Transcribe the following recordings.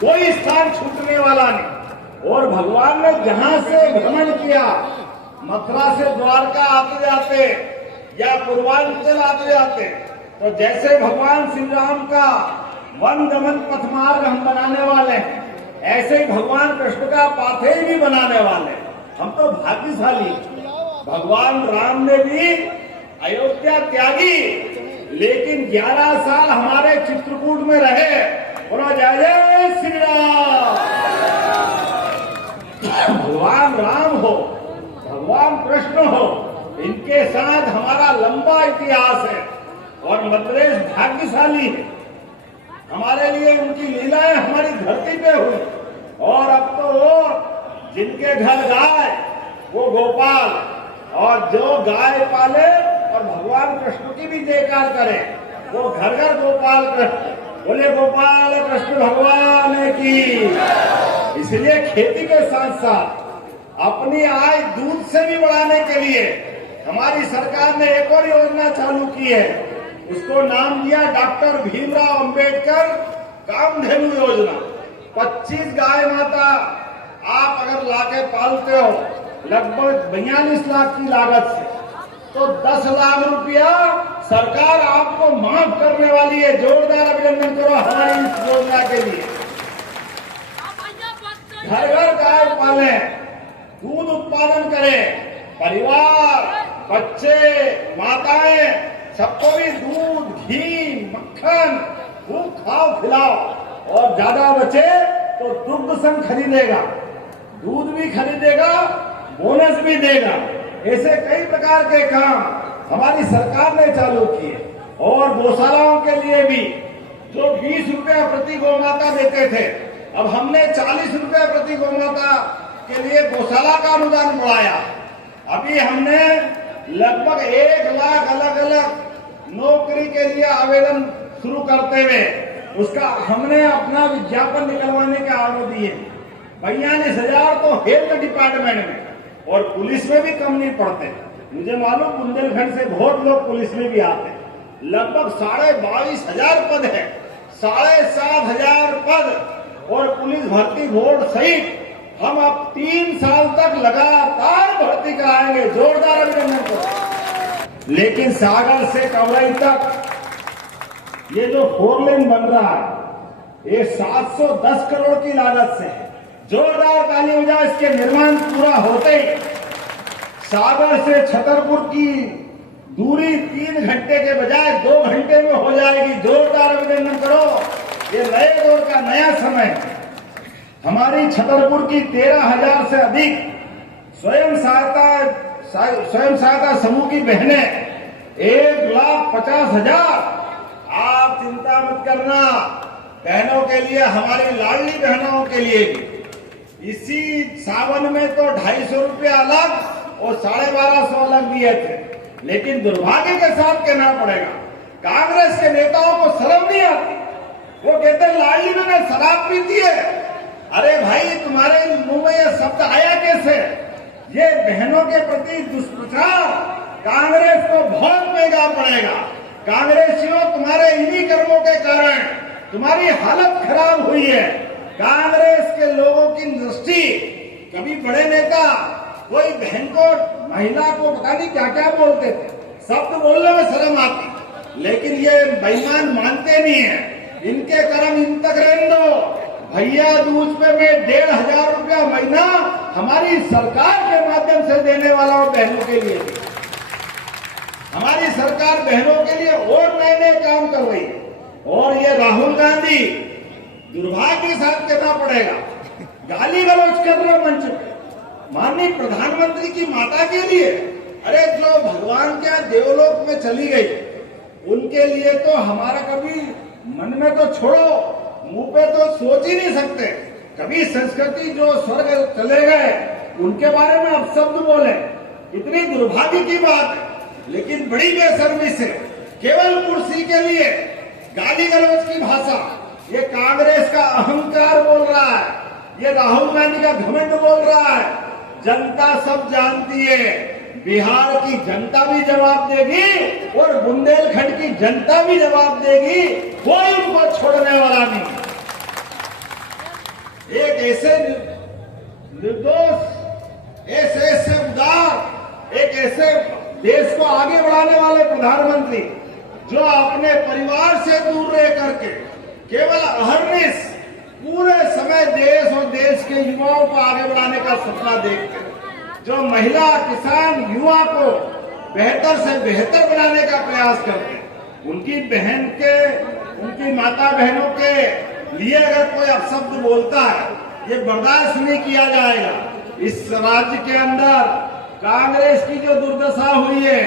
कोई स्थान छूटने वाला नहीं। और भगवान ने जहां से भ्रमण किया, मथुरा से द्वारका आते जाते या पूर्वांचल आते जाते, तो जैसे भगवान श्री राम का वन गमन पथ मार्ग हम बनाने वाले हैं, ऐसे ही भगवान कृष्ण का पाथेय भी बनाने वाले हैं। हम तो भाग्यशाली। भगवान राम ने भी अयोध्या त्यागी, लेकिन 11 साल हमारे चित्रकूट में रहे। बोलो जय जय श्री राम। भगवान राम हो, भगवान कृष्ण हो, इनके साथ हमारा लंबा इतिहास है और मद्रेश भाग्यशाली है। हमारे लिए उनकी लीलाएं हमारी धरती पे हुई। और अब तो वो जिनके घर गाय वो गोपाल, और जो गाय पाले और भगवान कृष्ण की भी जयकार करे वो घर घर गोपाल कृष्ण। बोले गोपाल कृष्ण भगवान की। इसलिए खेती के साथ साथ अपनी आय दूध से भी बढ़ाने के लिए हमारी सरकार ने एक और योजना चालू की है। उसको नाम दिया डॉक्टर भीमराव अंबेडकर कामधेनु योजना। 25 गाय माता आप अगर लाके पालते हो लगभग 42 लाख की लागत से, तो 10 लाख रुपया सरकार आपको माफ करने वाली है। जोरदार अभिनंदन करो हमारी इस योजना के लिए। घर घर गाय पाले, दूध उत्पादन करें, परिवार, बच्चे, माताएं सबको भी दूध, घी, मक्खन खूब खाओ खिलाओ, और ज्यादा बचे तो दुग्ध संघ खरीदेगा, दूध भी खरीदेगा, बोनस भी देगा। ऐसे कई प्रकार के काम हमारी सरकार ने चालू किए। और गौशालाओं के लिए भी जो 20 रुपया प्रति गौमाता देते थे, अब हमने 40 रुपया प्रति गौमाता के लिए गौशाला का अनुदान बढ़ाया। अभी हमने लगभग 1 लाख अलग अलग नौकरी के लिए आवेदन शुरू करते हुए उसका हमने अपना विज्ञापन निकलवाने के आदेश दिए। 42,000 तो हेल्थ डिपार्टमेंट में, और पुलिस में भी कम नहीं पड़ते। मुझे मालूम बुंदेलखंड से बहुत लोग पुलिस में भी आते हैं। लगभग 22,500 पद है, 7,500 पद, और पुलिस भर्ती बोर्ड सहित हम अब 3 साल तक लगातार भर्ती कराएंगे। जोरदार अभिनंदन करो। लेकिन सागर से कवरई तक ये जो 4 लेन बन रहा है, ये 710 करोड़ की लागत से है। जोरदार ताली हो जाए इसके निर्माण पूरा होते ही। सागर से छतरपुर की दूरी 3 घंटे के बजाय 2 घंटे में हो जाएगी। जोरदार अभिनंदन करो। ये नए दौर का नया समय है। हमारी छतरपुर की 13,000 से अधिक स्वयं सहायता समूह की बहनें 1,50,000। आप चिंता मत करना, बहनों के लिए, हमारी लाडली बहनों के लिए इसी सावन में तो 250 रुपया अलग और 1250 अलग दिए थे। लेकिन दुर्भाग्य के साथ कहना पड़ेगा, कांग्रेस के नेताओं को शर्म नहीं आती। वो कहते हैं लाडली में शराब पीती है। अरे भाई, तुम्हारे मुंह में ये शब्द आया कैसे? ये बहनों के प्रति दुष्प्रचार कांग्रेस को बहुत महंगा पड़ेगा। कांग्रेसियों, तुम्हारे इन्हीं कर्मों के कारण तुम्हारी हालत खराब हुई है। कांग्रेस के लोगों की दृष्टि, कभी बड़े नेता कोई बहन को, महिला को पता नहीं क्या क्या बोलते थे, शब्द बोलने में शर्म आती, लेकिन ये बेईमान मानते नहीं है। इनके कर्म इन तक रहने दो। भैया दूज पे मैं 1,500 रुपया महीना हमारी सरकार के माध्यम से देने वाला हूं बहनों के लिए। हमारी सरकार बहनों के लिए और नए नए काम कर रही है। और ये राहुल गांधी, दुर्भाग्य के साथ कहना पड़ेगा, गाली गलौज कर रहे मंच पे माननीय प्रधानमंत्री की माता के लिए। अरे जो भगवान के देवलोक में चली गई, उनके लिए तो हमारा कभी मन में तो छोड़ो, मुंह पे तो सोच ही नहीं सकते। कभी संस्कृति जो स्वर्ग चले गए उनके बारे में अब शब्द बोले, इतनी दुर्भाग्य की बात है। लेकिन बड़ी बेशर्मी से केवल कुर्सी के लिए गाली गलौज की भाषा, ये कांग्रेस का अहंकार बोल रहा है, ये राहुल गांधी का घमंड बोल रहा है। जनता सब जानती है, बिहार की जनता भी जवाब देगी और बुंदेलखंड की जनता भी जवाब देगी। कोई उनको छोड़ने वाला नहीं। एक ऐसे निर्दोष, ऐसे उदार, एक ऐसे देश को आगे बढ़ाने वाले प्रधानमंत्री जो अपने परिवार से दूर रह करके केवल अहर्निश पूरे समय देश और देश के युवाओं को आगे बढ़ाने का सपना देखते, जो महिला, किसान, युवा को बेहतर से बेहतर बनाने का प्रयास करते, उनकी बहन के, उनकी माता बहनों के लिए अगर कोई अपशब्द बोलता है, ये बर्दाश्त नहीं किया जाएगा। इस राज्य के अंदर कांग्रेस की जो दुर्दशा हुई है,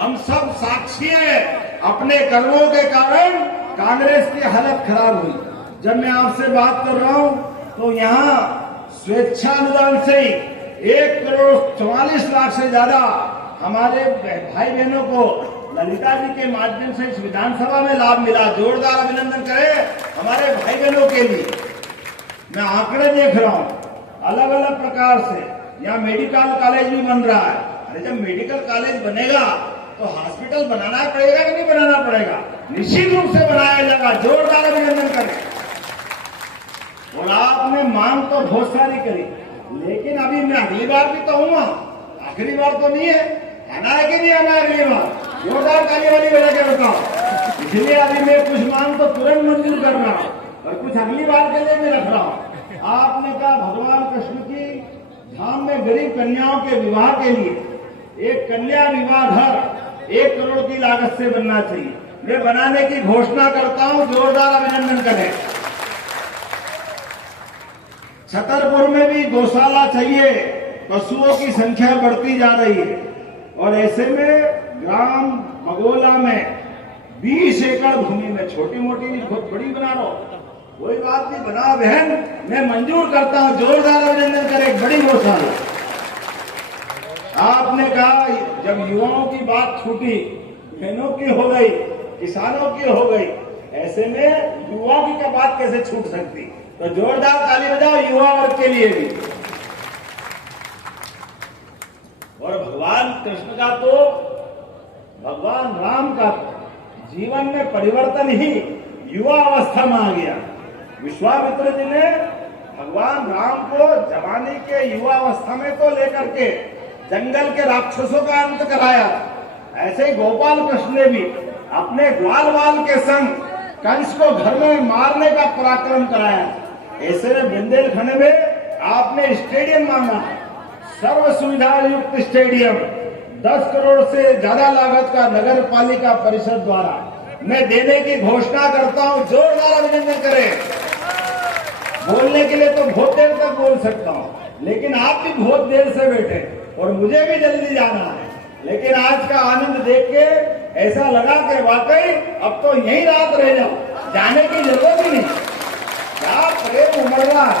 हम सब साक्षी हैं। अपने कर्मों के कारण कांग्रेस की हालत खराब हुई। जब मैं आपसे बात कर रहा हूं तो यहाँ स्वेच्छा अनुदान से ही 1,44,00,000 से ज्यादा हमारे भाई बहनों को ललिता जी के माध्यम से इस विधानसभा में लाभ मिला। जोरदार अभिनंदन करें हमारे भाई बहनों के लिए। मैं आंकड़े देख रहा हूं अलग अलग प्रकार से। यहाँ मेडिकल कॉलेज भी बन रहा है। अरे जब मेडिकल कॉलेज बनेगा तो हॉस्पिटल बनाना पड़ेगा कि नहीं बनाना पड़ेगा? निश्चित रूप से बनाया जाएगा। जोरदार अभिनंदन करें। और आपने मांग तो बहुत सारी करी, लेकिन अभी मैं अगली बार भी तो हूँ, आखिरी बार तो नहीं है। आना है कि नहीं आना है अगली बार? जोरदार ताली वाली बजा के बताओ। इसलिए अभी मैं कुछ मांग तो तुरंत मंजूर कर रहा हूँ और कुछ अगली बार के लिए भी रख रहा हूँ। आपने कहा भगवान कृष्ण की धाम में गरीब कन्याओं के विवाह के लिए एक कन्या विवाह घर 1 करोड़ की लागत से बनना चाहिए। मैं बनाने की घोषणा करता हूं। जोरदार अभिनंदन करें। छतरपुर में भी गौशाला चाहिए। पशुओं की संख्या बढ़ती जा रही है और ऐसे में ग्राम बगोला में 20 एकड़ भूमि में छोटी मोटी बहुत बड़ी बना रहा हूं, कोई बात नहीं, बना बहन, मैं मंजूर करता हूं। जोरदार अभिनंदन करें। बड़ी गौशाला। आपने कहा जब युवाओं की बात छूटी, बहनों की हो गई, किसानों की हो गई, ऐसे में युवाओं की क्या बात कैसे छूट सकती? तो जोरदार ताली बजाओ युवा वर्ग के लिए भी। और भगवान कृष्ण का तो, भगवान राम का जीवन में परिवर्तन ही युवा अवस्था में आ गया। विश्वामित्र जी ने भगवान राम को जवानी के युवा अवस्था में तो लेकर के जंगल के राक्षसों का अंत कराया। ऐसे ही गोपाल कृष्ण ने भी अपने ग्वाल बाल के संग कंस को घर में मारने का पराक्रम कराया। ऐसे में बुंदेलखंड में आपने स्टेडियम मांगा, सर्व सुविधा युक्त स्टेडियम 10 करोड़ से ज्यादा लागत का नगर पालिका परिषद द्वारा मैं देने की घोषणा करता हूं। जोरदार अभिनंदन करें। बोलने के लिए तो बहुत देर तक बोल सकता हूं, लेकिन आप भी बहुत देर से बैठे और मुझे भी जल्दी जाना है। लेकिन आज का आनंद देख के ऐसा लगा कि वाकई अब तो यही रात रह जाओ, जाने की जरूरत ही नहीं। क्या प्रेम उमड़ रहा है।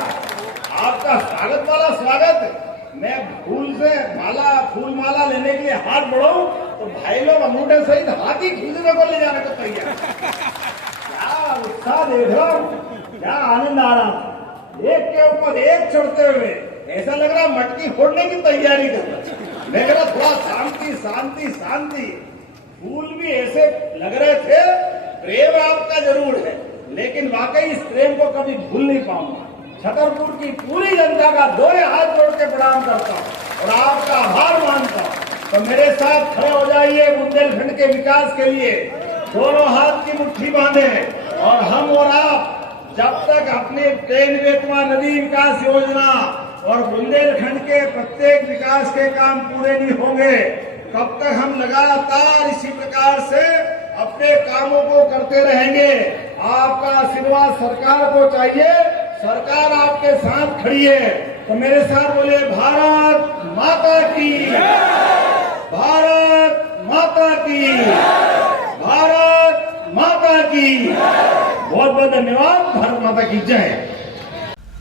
आपका स्वागत वाला स्वागत। मैं फूल माला लेने के लिए हाथ बढ़ाऊं तो भाई लोग अंगूठे सहित हाथ ही खींचने को ले जाने को तैयार। क्या उत्साह देख रहा हूं, क्या आनंद आ रहा। एक के ऊपर एक चढ़ते हुए ऐसा लग रहा मटकी फोड़ने की तैयारी कर रहा। मैं कह रहा थोड़ा शांति शांति शांति। फूल भी ऐसे लग रहे थे। प्रेम आपका जरूर है, लेकिन वाकई इस प्रेम को कभी भूल नहीं पाऊंगा। छतरपुर की पूरी जनता का दोनों हाथ जोड़ के प्रणाम करता हूं और आपका आभार मानता हूं। तो मेरे साथ खड़े हो जाइए बुंदेलखंड के विकास के लिए। दोनों हाथ की मुट्ठी बांधे और हम और आप जब तक अपने ट्रेन बेतवा नदी विकास योजना और बुंदेलखंड के प्रत्येक विकास के काम पूरे नहीं होंगे, तब तक हम लगातार इसी प्रकार से अपने कामों को करते रहेंगे। आपका आशीर्वाद सरकार को चाहिए। सरकार आपके साथ खड़ी है। तो मेरे साथ बोले भारत माता की, भारत माता की, भारत माता की। बहुत बहुत धन्यवाद। भारत माता की जय।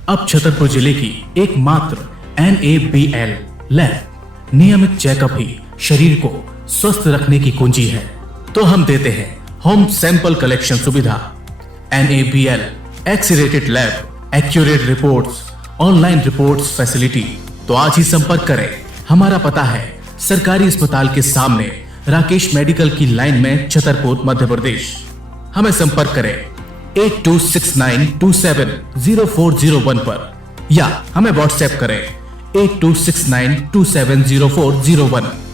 अब छतरपुर जिले की एकमात्र NABL लैब नियमित चेकअप ही शरीर को स्वस्थ रखने की कुंजी है। तो हम देते हैं होम सैंपल कलेक्शन सुविधा। NABL accredited lab, accurate reports, online reports facility. तो आज ही संपर्क करें। हमारा पता है सरकारी अस्पताल के सामने राकेश मेडिकल की लाइन में, छतरपुर, मध्य प्रदेश। हमें संपर्क करें 8269270401 पर या हमें व्हाट्सएप करें 8269270401।